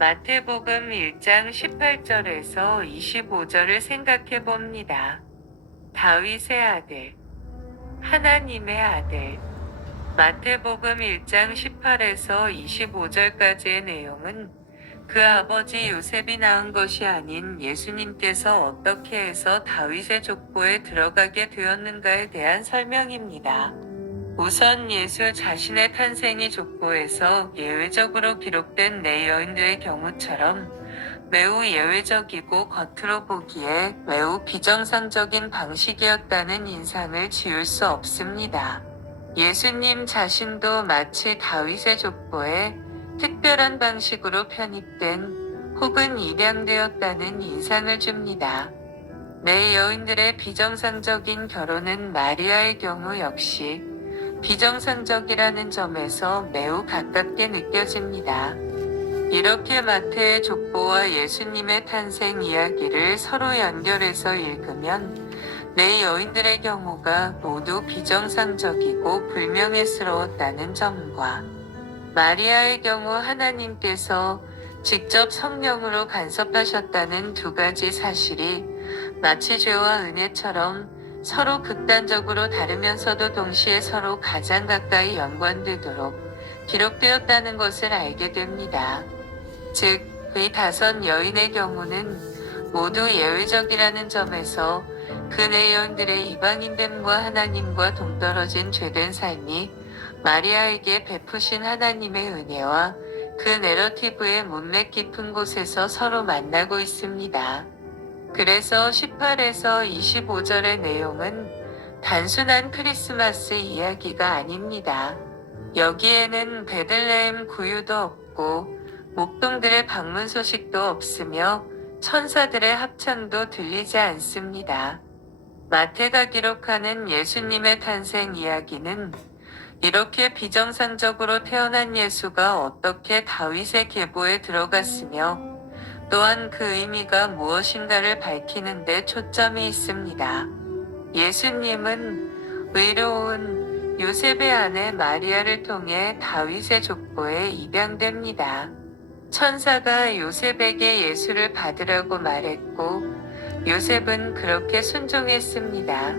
마태복음 1장 18절에서 25절을 생각해 봅니다. 다윗의 아들, 하나님의 아들. 마태복음 1장 18에서 25절까지의 내용은 그 아버지 요셉이 낳은 것이 아닌 예수님께서 어떻게 해서 다윗의 족보에 들어가게 되었는가에 대한 설명입니다. 우선 예수 자신의 탄생이 족보에서 예외적으로 기록된 네 여인들의 경우처럼 매우 예외적이고 겉으로 보기에 매우 비정상적인 방식이었다는 인상을 지울 수 없습니다. 예수님 자신도 마치 다윗의 족보에 특별한 방식으로 편입된 혹은 입양되었다는 인상을 줍니다. 네 여인들의 비정상적인 결혼은 마리아의 경우 역시 비정상적이라는 점에서 매우 가깝게 느껴집니다. 이렇게 마태의 족보와 예수님의 탄생 이야기를 서로 연결해서 읽으면 네 여인들의 경우가 모두 비정상적이고 불명예스러웠다는 점과 마리아의 경우 하나님께서 직접 성령으로 간섭하셨다는 두 가지 사실이 마치 죄와 은혜처럼 서로 극단적으로 다르면서도 동시에 서로 가장 가까이 연관되도록 기록되었다는 것을 알게 됩니다. 즉, 이 5 여인의 경우는 모두 예외적이라는 점에서 그 네 여인들의 이방인됨과 하나님과 동떨어진 죄된 삶이 마리아에게 베푸신 하나님의 은혜와 그 내러티브의 문맥 깊은 곳에서 서로 만나고 있습니다. 그래서 18에서 25절의 내용은 단순한 크리스마스 이야기가 아닙니다. 여기에는 베들레헴 구유도 없고 목동들의 방문 소식도 없으며 천사들의 합창도 들리지 않습니다. 마태가 기록하는 예수님의 탄생 이야기는 이렇게 비정상적으로 태어난 예수가 어떻게 다윗의 계보에 들어갔으며 또한 그 의미가 무엇인가를 밝히는 데 초점이 있습니다. 예수님은 의로운 요셉의 아내 마리아를 통해 다윗의 족보에 입양됩니다. 천사가 요셉에게 예수를 받으라고 말했고 요셉은 그렇게 순종했습니다.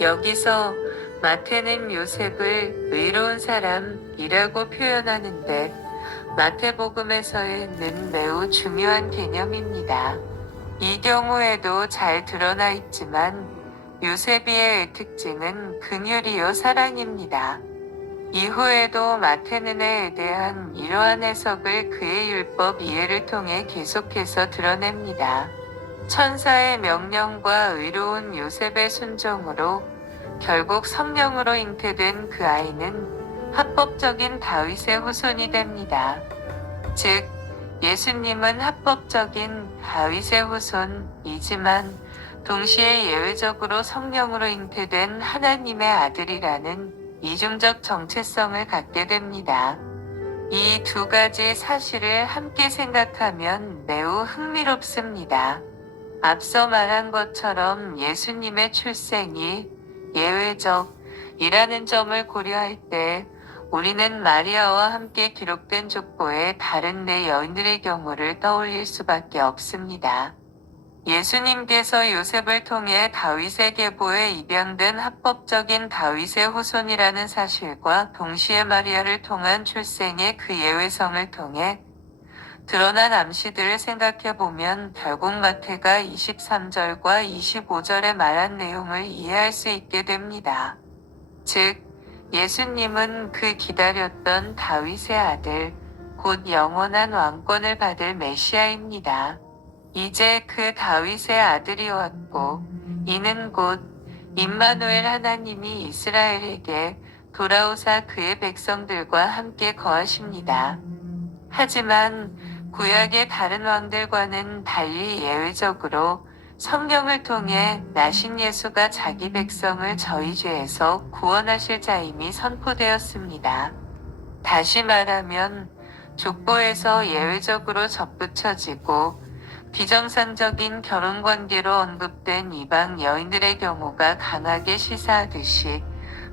여기서 마태는 요셉을 의로운 사람이라고 표현하는데 마태복음에서는 매우 중요한 개념입니다. 이 경우에도 잘 드러나 있지만 요셉의 특징은 긍휼이요 사랑입니다. 이후에도 마태는에 대한 이러한 해석을 그의 율법 이해를 통해 계속해서 드러냅니다. 천사의 명령과 의로운 요셉의 순종으로 결국 성령으로 잉태된 그 아이는 합법적인 다윗의 후손이 됩니다. 즉, 예수님은 합법적인 다윗의 후손이지만 동시에 예외적으로 성령으로 잉태된 하나님의 아들이라는 이중적 정체성을 갖게 됩니다. 이 두 가지 사실을 함께 생각하면 매우 흥미롭습니다. 앞서 말한 것처럼 예수님의 출생이 예외적이라는 점을 고려할 때 우리는 마리아와 함께 기록된 족보의 다른 네 여인들의 경우를 떠올릴 수밖에 없습니다. 예수님께서 요셉을 통해 다윗의 계보에 입양된 합법적인 다윗의 후손이라는 사실과 동시에 마리아를 통한 출생의 그 예외성을 통해 드러난 암시들을 생각해보면 결국 마태가 23절과 25절에 말한 내용을 이해할 수 있게 됩니다. 즉, 예수님은 그 기다렸던 다윗의 아들, 곧 영원한 왕권을 받을 메시아입니다. 이제 그 다윗의 아들이 왔고 이는 곧 임마누엘 하나님이 이스라엘에게 돌아오사 그의 백성들과 함께 거하십니다. 하지만 구약의 다른 왕들과는 달리 예외적으로 성령을 통해 나신 예수가 자기 백성을 저희 죄에서 구원하실 자임이 선포되었습니다. 다시 말하면 족보에서 예외적으로 접붙여지고 비정상적인 결혼관계로 언급된 이방 여인들의 경우가 강하게 시사하듯이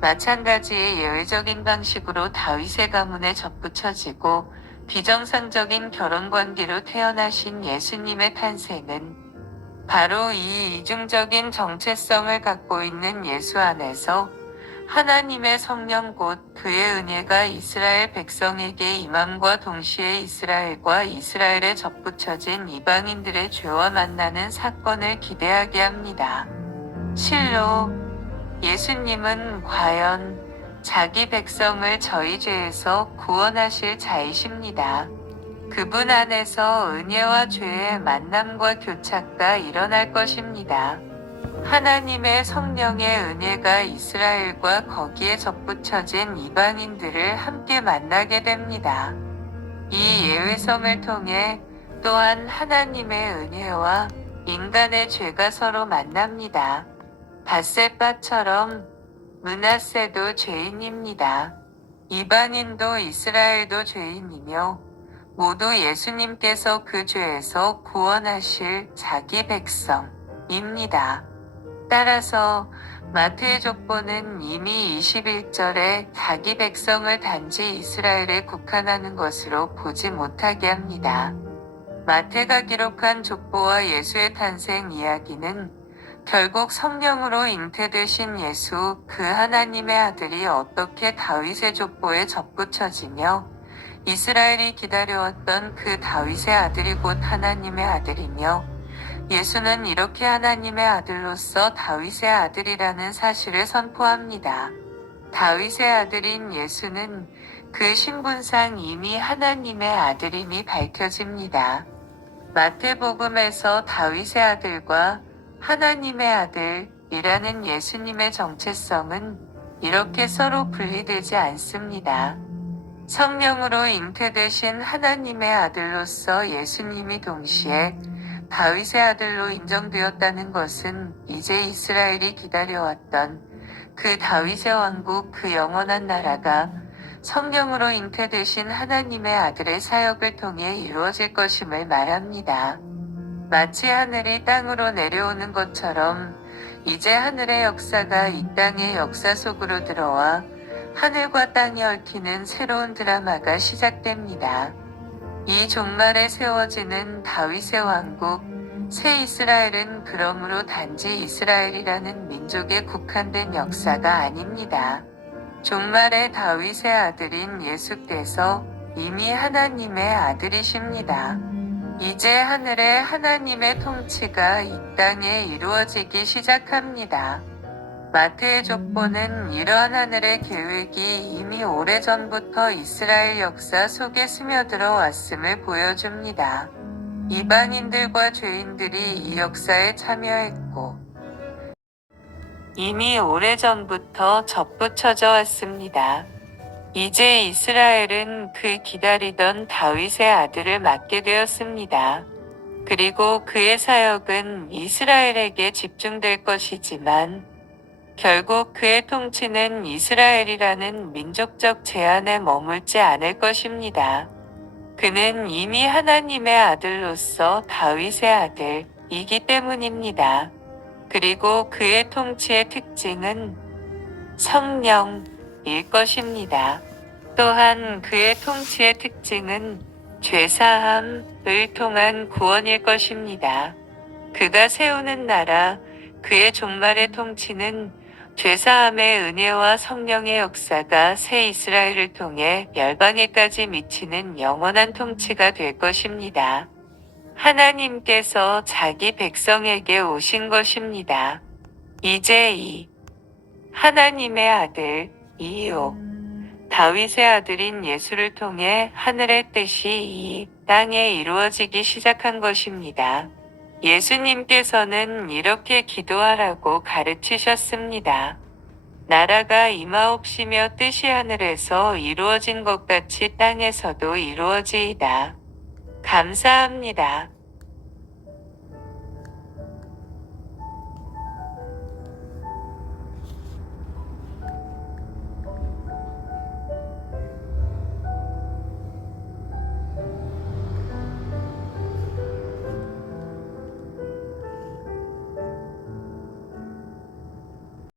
마찬가지의 예외적인 방식으로 다윗의 가문에 접붙여지고 비정상적인 결혼 관계로 태어나신 예수님의 탄생은 바로 이 이중적인 정체성을 갖고 있는 예수 안에서 하나님의 성령 곧 그의 은혜가 이스라엘 백성에게 임함과 동시에 이스라엘과 이스라엘에 접붙여진 이방인들의 죄와 만나는 사건을 기대하게 합니다. 실로 예수님은 과연 자기 백성을 저희 죄에서 구원하실 자이십니다. 그분 안에서 은혜와 죄의 만남과 교차가 일어날 것입니다. 하나님의 성령의 은혜가 이스라엘과 거기에 접붙여진 이방인들을 함께 만나게 됩니다. 이 예외성을 통해 또한 하나님의 은혜와 인간의 죄가 서로 만납니다. 바세바처럼 므낫세도 죄인입니다. 이방인도 이스라엘도 죄인이며 모두 예수님께서 그 죄에서 구원하실 자기 백성입니다. 따라서 마태의 족보는 이미 21절에 자기 백성을 단지 이스라엘에 국한하는 것으로 보지 못하게 합니다. 마태가 기록한 족보와 예수의 탄생 이야기는 결국 성령으로 잉태되신 예수 그 하나님의 아들이 어떻게 다윗의 족보에 접붙여지며 이스라엘이 기다려왔던 그 다윗의 아들이 곧 하나님의 아들이며 예수는 이렇게 하나님의 아들로서 다윗의 아들이라는 사실을 선포합니다. 다윗의 아들인 예수는 그 신분상 이미 하나님의 아들임이 밝혀집니다. 마태복음에서 다윗의 아들과 하나님의 아들이라는 예수님의 정체성은 이렇게 서로 분리되지 않습니다. 성령으로 잉태되신 하나님의 아들로서 예수님이 동시에 다윗의 아들로 인정되었다는 것은 이제 이스라엘이 기다려왔던 그 다윗의 왕국 그 영원한 나라가 성령으로 잉태되신 하나님의 아들의 사역을 통해 이루어질 것임을 말합니다. 마치 하늘이 땅으로 내려오는 것처럼 이제 하늘의 역사가 이 땅의 역사 속으로 들어와 하늘과 땅이 얽히는 새로운 드라마가 시작됩니다. 이 종말에 세워지는 다윗의 왕국, 새 이스라엘은 그러므로 단지 이스라엘이라는 민족에 국한된 역사가 아닙니다. 종말의 다윗의 아들인 예수께서 이미 하나님의 아들이십니다. 이제 하늘의 하나님의 통치가 이 땅에 이루어지기 시작합니다. 마태의 족보는 이러한 하늘의 계획이 이미 오래전부터 이스라엘 역사 속에 스며들어 왔음을 보여줍니다. 이방인들과 죄인들이 이 역사에 참여했고 이미 오래전부터 접붙여져 왔습니다. 이제 이스라엘은 그 기다리던 다윗의 아들을 맡게 되었습니다. 그리고 그의 사역은 이스라엘에게 집중될 것이지만 결국 그의 통치는 이스라엘이라는 민족적 제한에 머물지 않을 것입니다. 그는 이미 하나님의 아들로서 다윗의 아들이기 때문입니다. 그리고 그의 통치의 특징은 성령일 것입니다. 또한 그의 통치의 특징은 죄사함을 통한 구원일 것입니다. 그가 세우는 나라, 그의 종말의 통치는 죄사함의 은혜와 성령의 역사가 새 이스라엘을 통해 열방에까지 미치는 영원한 통치가 될 것입니다. 하나님께서 자기 백성에게 오신 것입니다. 이제 이 하나님의 아들 이요 다윗의 아들인 예수를 통해 하늘의 뜻이 이 땅에 이루어지기 시작한 것입니다. 예수님께서는 이렇게 기도하라고 가르치셨습니다. 나라가 임하옵시며 뜻이 하늘에서 이루어진 것 같이 땅에서도 이루어지이다. 감사합니다.